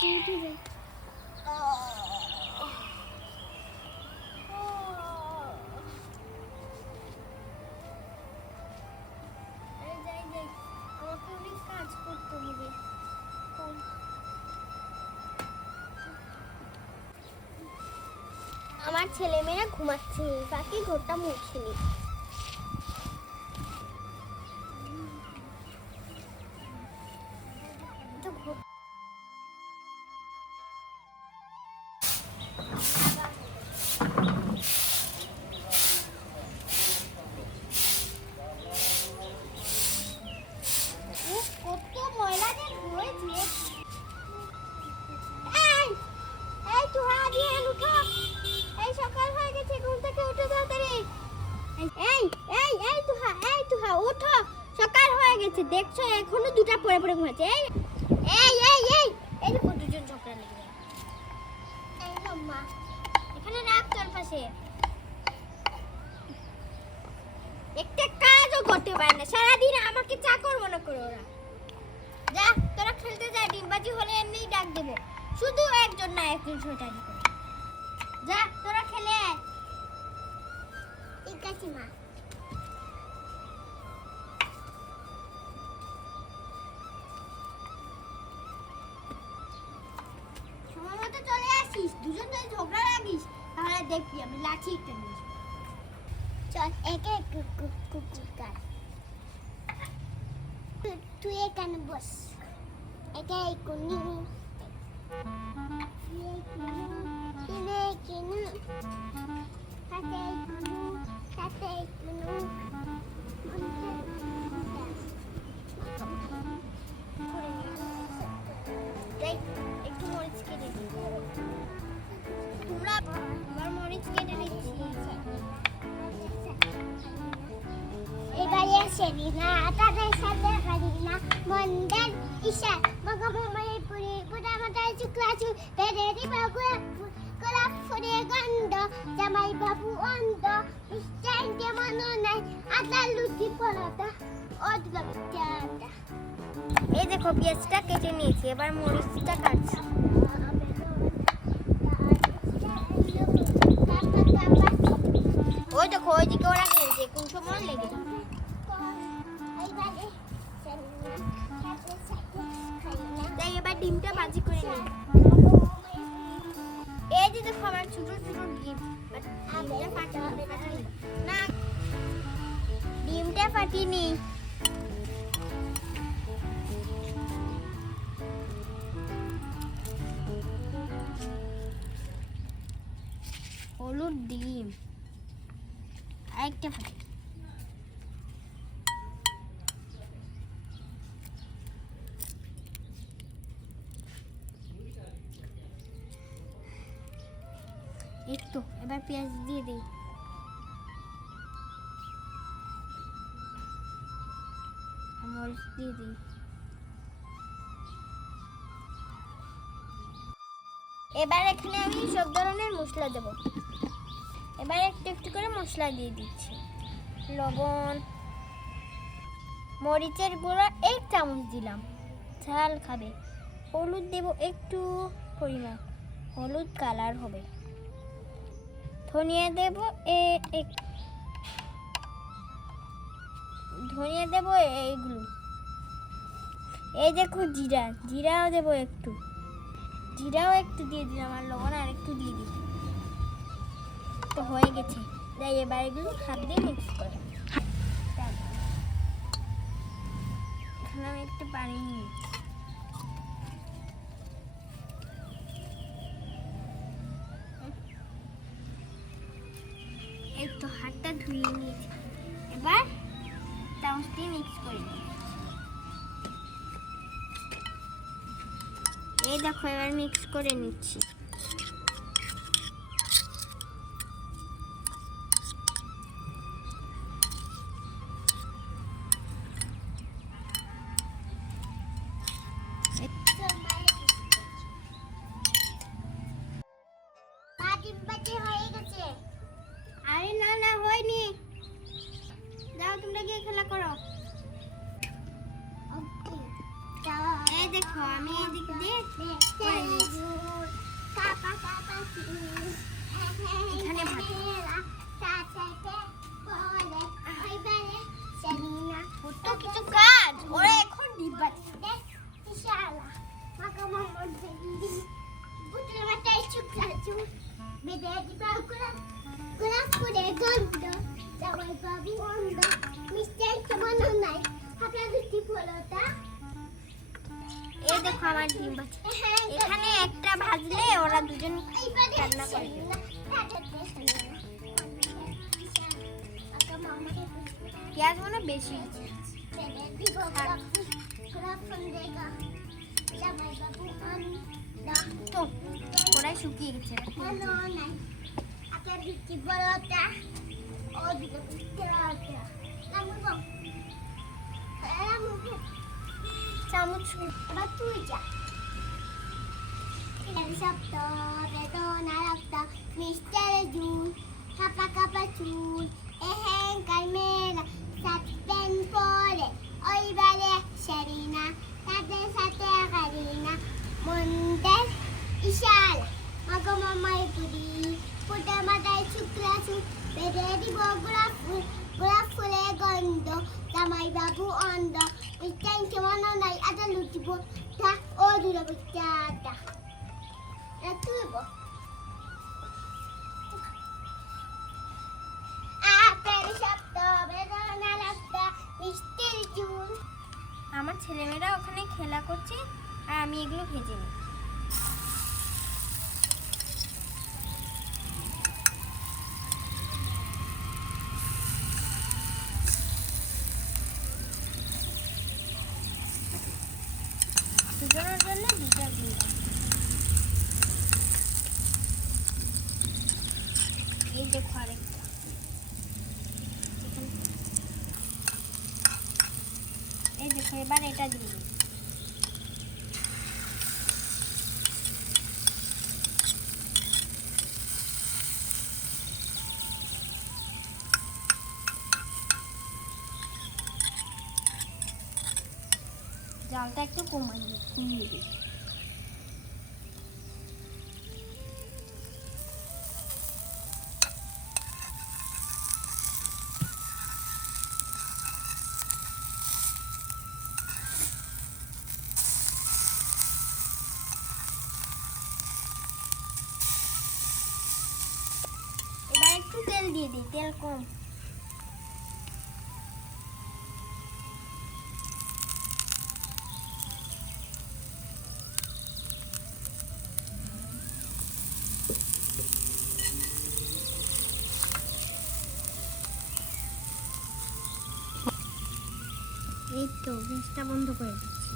উঠে যাই। আমাকে অনেক কাজ করতে হবে। আমার ছেলেমেয়েরা ঘুমাচ্ছে, বাকি ঘরটা মুছিনি। কত ময়লা যে হয়েছে। এই তুহা দিয়ে উঠো, এই সকাল হয়ে গেছে, ঘুম থেকে উঠে তাড়াতাড়ি। তুহা উঠো, সকাল হয়ে গেছে, দেখছো এখনো দুটা পরে পরে ঘুমাচ্ছে। এই দেখো দুজন ঝগড়া লেগে। এই মা এখানে রাখ তোর পাশে। একটা কাজও করতে পারে না, সারাদিন আমাকে চাকর মনে করে ওরা। যা তোরা খেলতে যা, ডিমবাজি হলে এমনিই ডাক দেবো। শুধু একজন না একজন ছোটানি করে। যা তোরা খেলে। ঠিক আছে মা। সময় মতো চলে আসিস, দুজন যদি ঝগড়া লাগিস তাহলে দেখবি আমি লাঠি একটা নিয়ে আসবো। চল একে কুকুর কাট। তুই এখানে বস, এটা এই কোনি একটু মরিচ কেটে দিই। তোমরা আমার মরিচ কেটে দিচ্ছি। এবারে আসেনি না, তাদের সাথে হারি না মন্দের ঈশা মগময় পুরি পুরা মাথায় চুকলাচু পেরেরি বাবু গোলাপ ফুলে গন্ধ জামাই বাবু অন্ধ নিশ্চয়কে মনো নাই আদা লুচি পরোটা অদ্ভুত চাটা। এই দেখো পেঁয়াজটা কেটে নিয়েছি, এবার মরিচটা কাটছি। ওই দেখো ওইদিকে ওরা খেলছে, কোন সময় লেগে তাই এবার ডিমটা ভাজি করে নিই। এই যে দেখো আমার ছোট ছোট ডিম, না ডিমটা ফাটিনি। হলুদ ডিম আরেকটা ফাটি। একটু এবার পেঁয়াজ দিয়ে দিই। মরিচ দিয়ে দিই। এবার এখানে আমি সব ধরনের মশলা দেব। এবার একটু একটু করে মশলা দিয়ে দিচ্ছি। লবণ, মরিচের গুঁড়া 1 চামচ দিলাম, ঝাল খাবে। হলুদ দেব একটু পরিমাণ, হলুদ কালার হবে। ধনিয়া দেব ধনিয়া দেব এইগুলো। এই দেখো জিরাও দেব একটু, জিরাও একটু দিয়ে দিলাম, আর লবণ আর একটু দিয়ে দিই। তো হয়ে গেছে, তাই এবার এগুলো হাত দিয়ে মিক্স করে। এখানে আমি একটু পানি নিই। এই তো হাতটা ধুয়ে নিয়েছি, এবার চামচ দিয়ে মিক্স করে নিই। এই দেখো এবার মিক্স করে নিচ্ছি। আরে না হয়নি, যাও তোমরা গিয়ে খেলা করো। এই দেখো দেখো আমি এদিক দিয়ে এখানে তো কিছু কাজ ওরা এখন ডিব্বা এই দেখো আমার ডিম বাচ্চা এখানে একটা ভাজলে ওরা দুজন রান্না করে পেঁয়াজ মনে বেশি তো ওরাই শুকিয়ে গেছে চামচ এবার তুই যা শব্দ বেদনা রক্ত মিস্টার জুন কাপা কাপা চুল এহেঙ্কার মেয়েরা সাতদিন পরে ওই বারে সেরিনা তাদের সাথে কারিনা মন্দের ইশারা মাগো মামাই পুরি পুটা মাথায় শুক্লা চুল বেঁধে দিব গোলাপ ফুলে গন্ধ জামাই বাবু অন্ধ মিষ্টান কেমন নাই আটা লুটিব তা ও দূরে বাচ্চাটা তুইব আমার ছেলেমেয়েরা ওখানে খেলা করছে আর আমি এগুলো ভেজে নিই দুজনের জন্য দুটা দিলাম এই দেখো আরেকটা এই দেখো এবার এটা দিয়ে দিই জালটা একটু কমিয়ে দিই এবার একটু তেল দিয়ে দিই তেল কম এই তো গ্যাসটা বন্ধ করে দিচ্ছি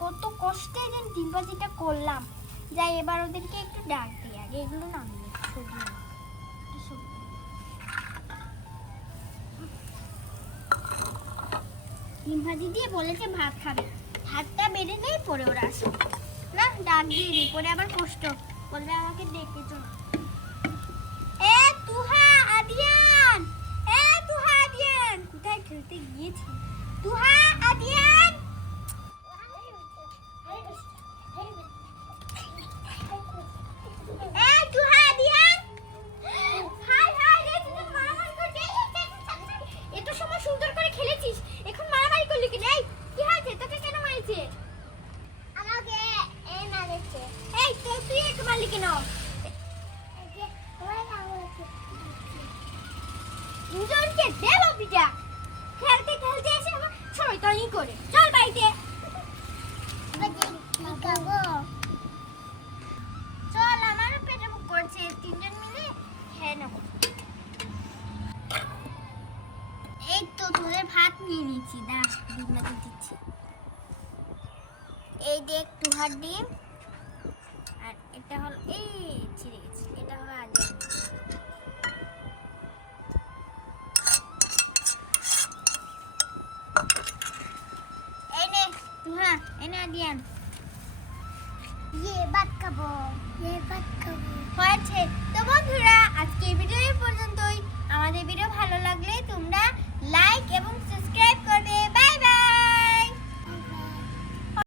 কত কষ্টে যে ডিমবাজিটা করলাম যাই এবার ওদেরকে একটু ডাক দিই আগে এগুলো নামিয়ে ডিম ভাজি দিয়ে বলেছে ভাত খাবে ভাতটা বেড়ে নেই পরে ওরা আসে না ডাক দিয়ে দিই পরে আবার কষ্ট বলবে আমাকে ডেকে চলো তুহা আদিয়ান কোথায় খেলতে গিয়েছি তুহা আদিয়ান এত সময় সুন্দর করে খেলেছিস এখন মারামারি করলি কি নাই কি হয়েছে তোকে কেন মারছে আমাকে এই মারেছে এই তুই একটু মারলি কেন দুজনকে দেব পিঠা খেলতে খেলতে এসে আমার শয়তানি করে চল বাড়িতে চল আমারও পেটে বুক করছে তিনজন মিলে খেয়ে নেব এই তো তোদের ভাত নিয়ে নিচ্ছি ডিম দিচ্ছি এই দেখ তুহার ডিম আর এটা হলো এই ছিঁড়ে গেছে এটা হলো আগে এই নে তুহা এনে আদিয়ান ভাত খাবো ভাত খাবো। হয়েছে তো বন্ধুরা, আজকে এই ভিডিও এই পর্যন্তই। আমাদের ভিডিও ভালো লাগলে তোমরা লাইক এবং সাবস্ক্রাইব